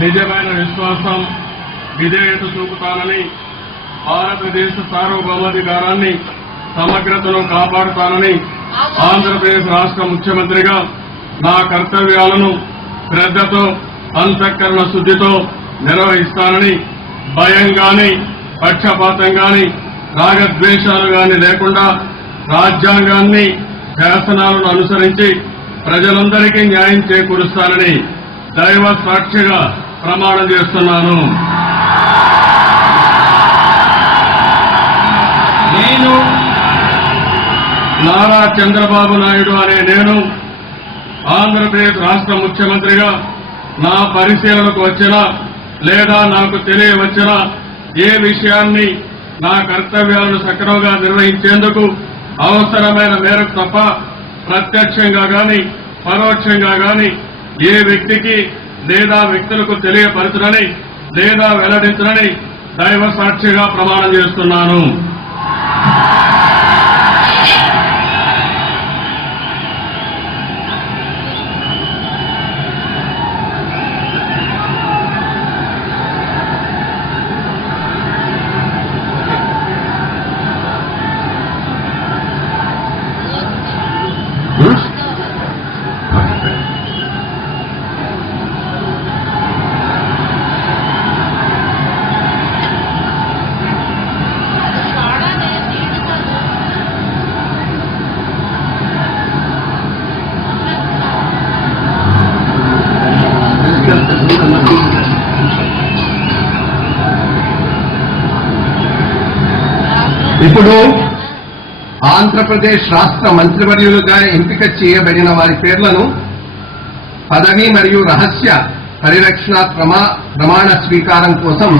నిజమైన విశ్వాసం విధేయత చూపుతానని, భారతదేశ సార్వభౌమాధికారాన్ని సమగ్రతను కాపాడుతానని ఆంధ్రప్రదేశ్ రాష్ట్ర ముఖ్యమంత్రిగా నా కర్తవ్యాలను శ్రద్ధతో అంతఃకరణ శుద్ధితో నిర్వహిస్తానని, భయం గాని పక్షపాతం గాని రాగద్వేషాలు గాని లేకుండా రాజ్యాంగాన్ని శాసనాలను అనుసరించి ప్రజలందరికీ న్యాయం చేకూరుస్తానని దైవ సాక్షిగా ప్రమాణం చేస్తున్నాను. నేను నారా చంద్రబాబు నాయుడు అనే నేను ఆంధ్రప్రదేశ్ రాష్ట్ర ముఖ్యమంత్రిగా నా పరిశీలనకు వచ్చినా లేదా నాకు తెలియవచ్చిన ఏ విషయాన్ని నా కర్తవ్యాలను సక్రమంగా నిర్వహించేందుకు అవసరమైన మేరకు తప్ప ప్రత్యక్షంగా గాని పరోక్షంగా గాని ఏ వ్యక్తికి లేదా వ్యక్తులకు తెలియపరచనని లేదా వెల్లడించనని దైవ సాక్షిగా ప్రమాణం చేస్తున్నాను. ఇప్పుడు ఆంధ్రప్రదేశ్ రాష్ట్ర మంత్రివర్యులుగా ఎంపిక చేయబడిన వారి పేర్లను పదవి మరియు రహస్య పరిరక్షణ ప్రమాణ స్వీకారం కోసం